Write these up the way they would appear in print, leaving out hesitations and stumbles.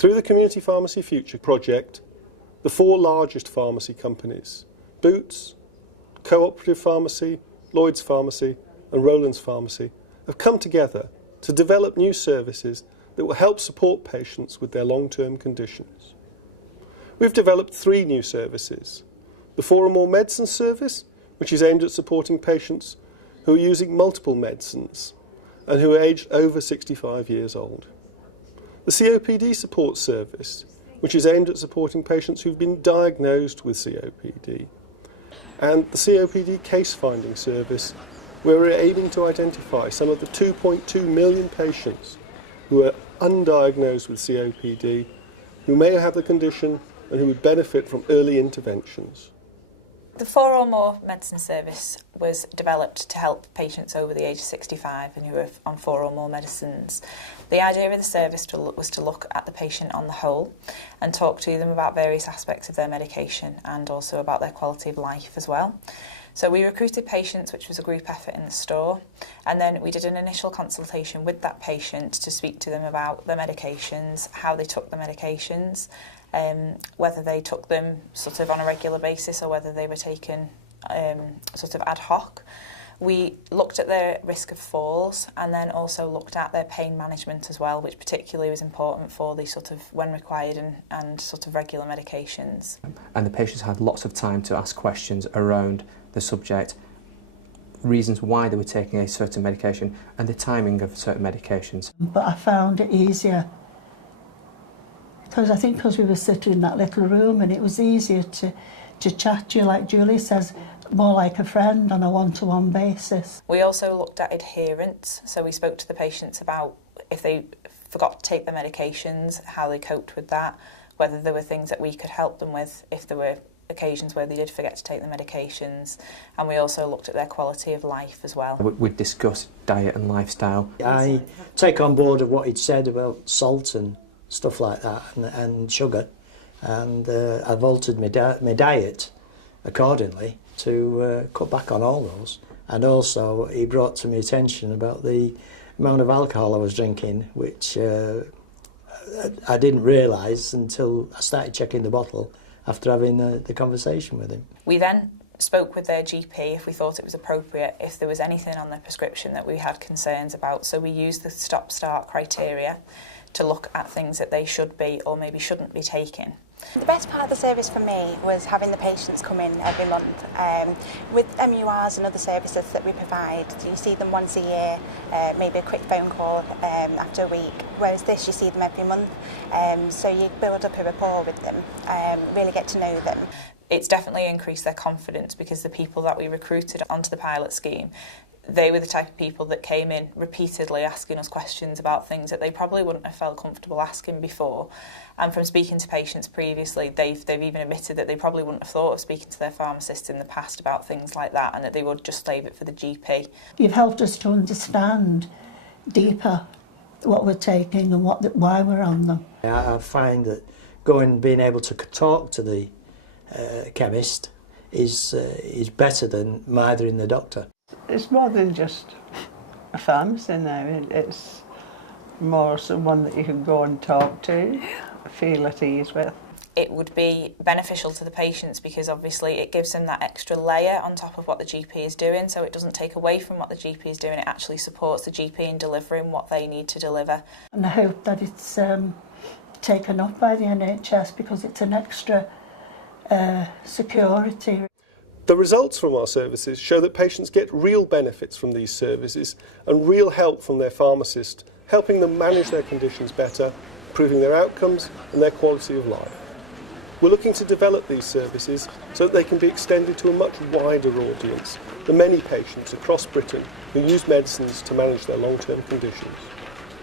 Through the Community Pharmacy Future project, the 4 largest pharmacy companies, Boots, Cooperative Pharmacy, Lloyd's Pharmacy and Rowland's Pharmacy, have come together to develop new services that will help support patients with their long-term conditions. We've developed 3 new services. The 4 or More Medicines service, which is aimed at supporting patients who are using multiple medicines and who are aged over 65 years old. The COPD support service, which is aimed at supporting patients who've been diagnosed with COPD. And the COPD case finding service, where we're aiming to identify some of the 2.2 million patients who are undiagnosed with COPD, who may have the condition and who would benefit from early interventions. The 4 or More Medicine service was developed to help patients over the age of 65 and who are on 4 or more medicines. The idea of the service was to look at the patient on the whole and talk to them about various aspects of their medication and also about their quality of life as well. So we recruited patients, which was a group effort in the store, and then we did an initial consultation with that patient to speak to them about their medications, how they took the medications, whether they took them sort of on a regular basis or whether they were taken sort of ad hoc. We looked at their risk of falls and then also looked at their pain management as well, which particularly was important for the sort of when required and sort of regular medications. And the patients had lots of time to ask questions around the subject, reasons why they were taking a certain medication and the timing of certain medications. But I found it easier because we were sitting in that little room and it was easier to chat to you, like Julie says, more like a friend on a one-to-one basis. We also looked at adherence, so we spoke to the patients about if they forgot to take their medications, how they coped with that, whether there were things that we could help them with if there were occasions where they did forget to take the medications, and we also looked at their quality of life as well. We'd discuss diet and lifestyle. I take on board of what he'd said about salt and stuff like that and sugar, and I've altered my diet accordingly to cut back on all those. And also he brought to my attention about the amount of alcohol I was drinking, which I didn't realise until I started checking the bottle after having the conversation with him. We then spoke with their GP if we thought it was appropriate, if there was anything on their prescription that we had concerns about. So we used the stop-start criteria to look at things that they should be or maybe shouldn't be taking. The best part of the service for me was having the patients come in every month. With MURs and other services that we provide, you see them once a year, maybe a quick phone call after a week, whereas this you see them every month, so you build up a rapport with them, really get to know them. It's definitely increased their confidence because the people that we recruited onto the pilot scheme, they were the type of people that came in repeatedly asking us questions about things that they probably wouldn't have felt comfortable asking before. And from speaking to patients previously, they've even admitted that they probably wouldn't have thought of speaking to their pharmacist in the past about things like that, and that they would just leave it for the GP. You've helped us to understand deeper what we're taking and why we're on them. I find that being able to talk to the chemist is better than mithering the doctor. It's more than just a pharmacy now, it's more someone that you can go and talk to, feel at ease with. It would be beneficial to the patients because obviously it gives them that extra layer on top of what the GP is doing, so it doesn't take away from what the GP is doing, it actually supports the GP in delivering what they need to deliver. And I hope that it's taken up by the NHS because it's an extra security. The results from our services show that patients get real benefits from these services and real help from their pharmacist, helping them manage their conditions better, improving their outcomes and their quality of life. We're looking to develop these services so that they can be extended to a much wider audience, the many patients across Britain who use medicines to manage their long-term conditions.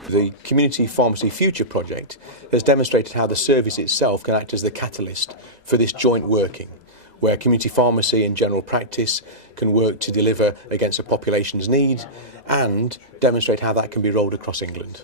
The Community Pharmacy Future project has demonstrated how the service itself can act as the catalyst for this joint working, where community pharmacy and general practice can work to deliver against a population's needs and demonstrate how that can be rolled across England.